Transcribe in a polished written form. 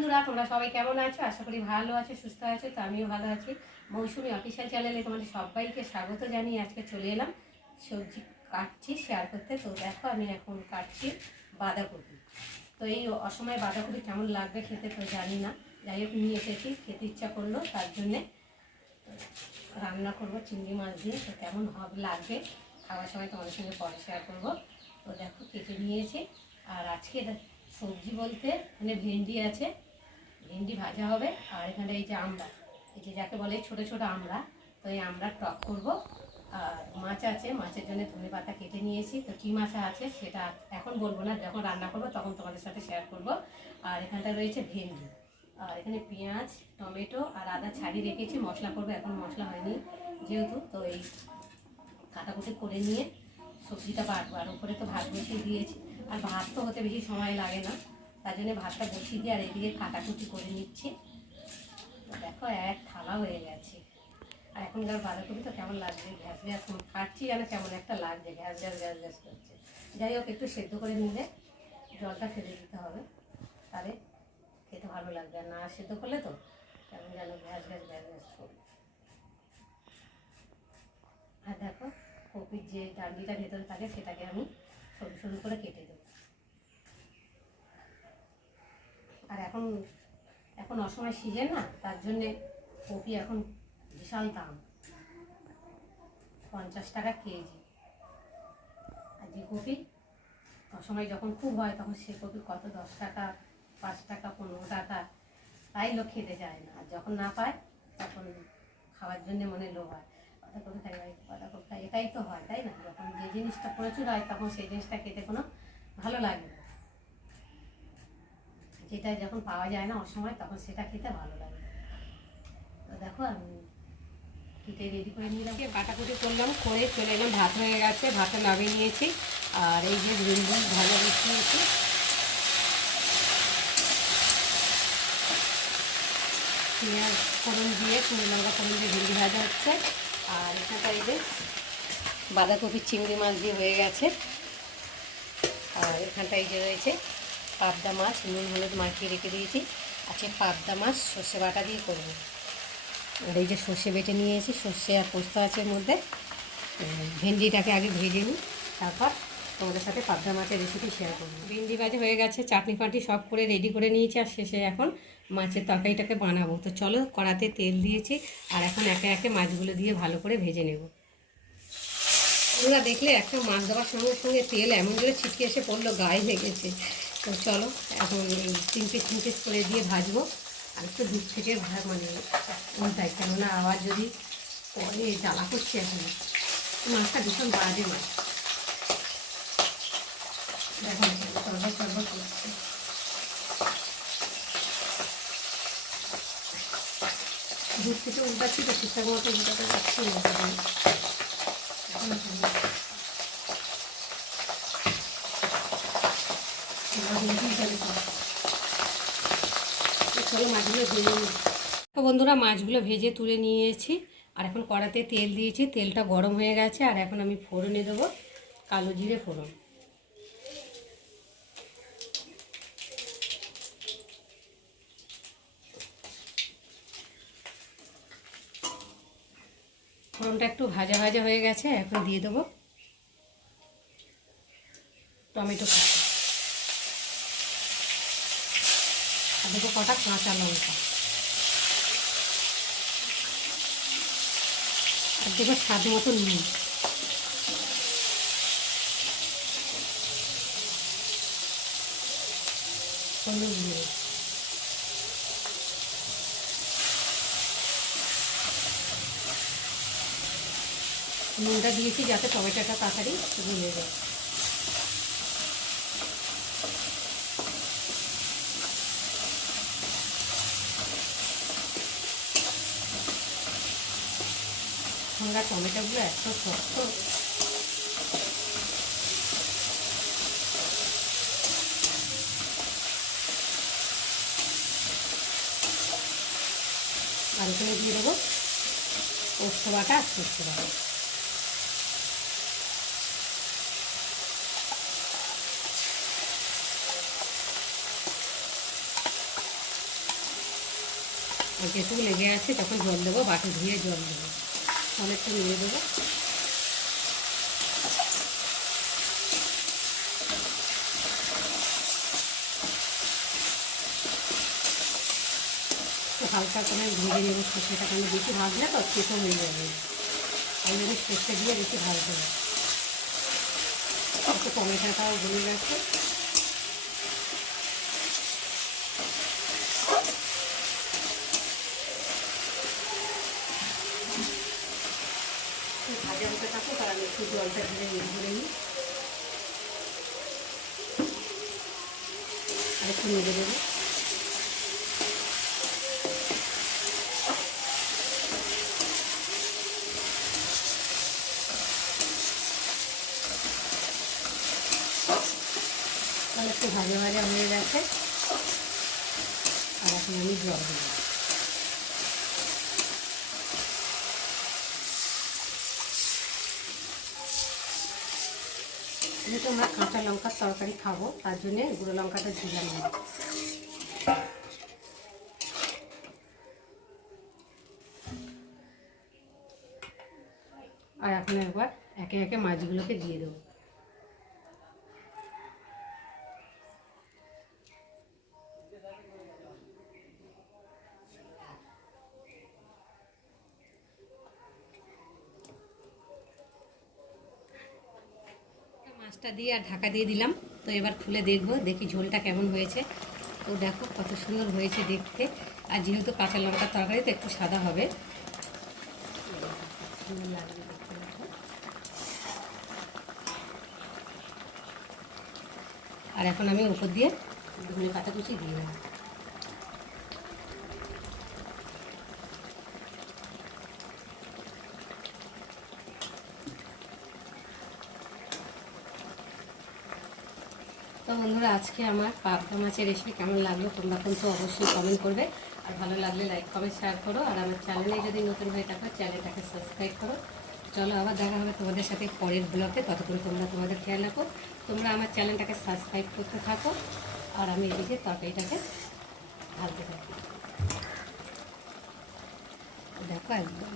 বন্ধুরা, তোমরা সবাই কেমন আছো? আশা করি ভালো আছো, সুস্থ আছো। তো আমিও ভালো আছি। মৌসুমি অফিসিয়াল চ্যানেলে তোমাদের সবাইকে স্বাগত জানিয়ে আজকে চলে এলাম সবজি কাটছি শেয়ার করতে। তো দেখো, আমি এখন কাটছি বাঁধাকপি। তো এই অসময়ে বাঁধাকপি কেমন লাগবে খেতে তো জানি না, যাই হোক নিয়ে এসেছি, খেতে ইচ্ছা করলো, তার জন্যে রান্না করবো চিংড়ি মাছ দিয়ে। তো কেমন হবে লাগবে খাওয়ার সময় তোমাদের সঙ্গে পরে শেয়ার করবো। তো দেখো কেটে নিয়েছি। আর আজকে সবজি বলতে মানে ভেন্ডি আছে, ভেন্ডি ভাজা হবে। আর এখানে এই যে আমড়া, এই যে যাকে বলে ছোটো ছোটো আমড়া, তো এই আমড়া টক করব। আর মাছ আছে, মাছের জন্য ধনে পাতা কেটে নিয়েছি। তো কী মাছ আছে সেটা এখন বলবো না, যখন রান্না করবো তখন তোমাদের সাথে শেয়ার করব। আর এখানটা রয়েছে ভেন্ডি, আর এখানে পেঁয়াজ, টমেটো আর আদা ছাড়িয়ে রেখেছি, মশলা করবো। এখন মশলা হয়নি যেহেতু, তো এই কাটাকুটি করে নিয়ে সবজিটা বাটবো। আর উপরে তো ভাত বসিয়ে দিয়েছি, আর ভাত তো হতে বেশি সময় লাগে না, তার জন্য ভাতটা বসিয়ে দিয়ে আর এদিকে কাটাকুটি করে নিচ্ছি। দেখো এক থালা হয়ে গেছে। আর এখনকার বাঁধাকপি তো কেমন লাগছে, গ্যাস গ্যাস কাটছি যেন কেমন একটা লাগছে, গ্যাস গ্যাস গ্যাস গ্যাস করছে। যাই হোক, একটু সেদ্ধ করে নিলে জলটা ফেলে দিতে হবে, তাহলে খেতে ভালো লাগবে। আর না সেদ্ধ করলে তো কেমন যেন গ্যাস গ্যাস গ্যাস গ্যাস করবে। আর দেখো, কপির যে ডান্ডিটা ভেতরে থাকে সেটাকে আমি সরু সরু করে কেটে দেবো। আর এখন এখন অসময় সিজন না, তার জন্যে কপি এখন বিশাল দাম, 50 টাকা কেজি। আর যে কপি অসময় যখন খুব হয় তখন সে কপি কত 10 টাকা, 5 টাকা, 15 টাকা, তাই লোক খেতে যায় না। আর যখন না পায় তখন খাওয়ার জন্যে মনে লোভ হয়, বাঁধাকপি খাই, বাঁধাকপি খাই, এটাই তো হয়, তাই না? যখন যে জিনিসটা প্রচুর হয় তখন সেই জিনিসটা খেতে কোনো ভালো লাগে না, যেটা যখন পাওয়া যায় না অসময় তখন সেটা খেতে ভালো লাগে। তো দেখো, আমি কেটে রেডি করে নিলাম, কাটাকুটি করলাম, করে চলে এলাম। ভাত হয়ে গেছে, ভাতটা নামিয়ে নিয়েছি। আর এই যে ভেন্ডি ভাজা বসিয়েছি, পেঁয়াজ ফোড়ন দিয়ে, শুকনো লঙ্কা ফোড়ন দিয়ে ভেন্ডি ভাজা হচ্ছে। আর এখানটা এই যে বাঁধাকপির চিংড়ি মাছ দিয়ে হয়ে গেছে। আর এখানটা এই যে রয়েছে পাবদা মাছ, নুন হলুদ মাখিয়ে রেখে দিয়েছি। আজকে পাবদা মাছ সর্ষে বাটা দিয়ে করবো। আর এই যে সর্ষে বেটে নিয়েছি, সর্ষে আর পোস্ত আছে এর মধ্যে। ভেন্ডিটাকে আগে ভেজে নিই, তারপর তোমাদের সাথে পাবদা মাছের রেসিপি শেয়ার করবো। ভেন্ডি ভাজা হয়ে গেছে, চাটনি ফাটনি সব করে রেডি করে নিয়েছি। আর শেষে এখন মাছের তরকারিটাকে বানাবো। তো চলো, কড়াতে তেল দিয়েছি, আর এখন একে একে মাছগুলো দিয়ে ভালো করে ভেজে নেব। তোমরা দেখলে একটা মাছ দেওয়ার সঙ্গে সঙ্গে তেল এমন জোরে ছিটকে এসে পড়লো, গায়ে লেগেছে। তো চলো, এখন এই 3 পিস করে দিয়ে ভাজবো। আর একটু দূর থেকে মানে উল্টাই, কেননা আবার যদি পরে জ্বালা করছে। এখন মাছটা ভীষণ বাজে মাছ, দেখো সরবর সরবর করছে। দূর থেকে উল্টাচ্ছি তো ঠিকঠাক মতো উল্টাতে যাচ্ছি না, চলো মাছগুলো ভেজে নিই। তো বন্ধুরা, মাছগুলো ভেজে তুলে নিয়েছি। আর এখন কড়াতে তেল দিয়েছি, তেলটা গরম হয়ে গেছে। আর এখন আমি ফোড়নে দেবো কালো জিরে ফোড়ন। ফোড়নটা একটু ভাজা ভাজা হয়ে গেছে, এখন দিয়ে দেবো টমেটো কাঁচা, আর দেবো কটা কাঁচা লঙ্কা, আর দেবো স্বাদ মতো নুন। হলুদ দিয়ে নুনটা দিয়েছি যাতে টমেটোটা তাড়াতাড়ি গলে যায়। ঠান্ডা টমেটোগুলো এত শক্ত, আর এখানে দিয়ে দেবো পোস্ত বাটা আর সর্ষে বাটা। আর যেটুকু লেগে আছে তখন জল দেবো, বাটি ধুয়ে জল দেবো, অনেকটা নিয়ে দেবো। তো হালকা করে ভেজে নেবো সর্ষেটা, কারণ বেশি ভাজলে তো তেতো হয়ে যাবে। আমি যদি সর্ষে দিয়ে বেশি ভাজবো। একটু টমেটোটাও গলে গেছে। ভাজা হতে থাকুক আর আমি একটু জলটা ধরে নিই, আর একটু নেড়ে দেবো। তাহলে একটু ভাজা ভাজা হয়ে গেছে, আর এখন আমি জল দেবো। যেহেতু আমরা কাঁচা লঙ্কার তরকারি খাবো, তার জন্যে গুঁড়ো লঙ্কাটা দিলাম না। আর এখন একবার একে একে মাছগুলোকে দিয়ে দেবো। মাছটা দিয়ে আর ঢাকা দিয়ে দিলাম। তো এবার খুলে দেখবো, দেখি ঝোলটা কেমন হয়েছে। তো দেখো কত সুন্দর হয়েছে দেখতে। আর যেহেতু কাঁচা লঙ্কার তরকারি তো একটু সাদা হবে, সুন্দর লাগবে দেখতে। আর এখন আমি উপর দিয়ে ধনে পাতা কুচি দিয়ে দেবো। তো বন্ধুরা, আজকে আমার পাবদা মাছের রেসিপি কেমন লাগলো তোমরা কিন্তু অবশ্যই কমেন্ট করবে। আর ভালো লাগলে লাইক কমেন্ট শেয়ার করো। আর আমার চ্যানেলে যদি নতুন হয়ে থাকো চ্যানেলটাকে সাবস্ক্রাইব করো। চলো আবার দেখা হবে তোমাদের সাথে পরের ব্লগে। ততক্ষণ তোমরা তোমাদের খেয়াল রাখো, তোমরা আমার চ্যানেলটাকে সাবস্ক্রাইব করতে থাকো। আর আমি এদিকে তরকারিটাকে ঢালতে থাকি। দেখো একদম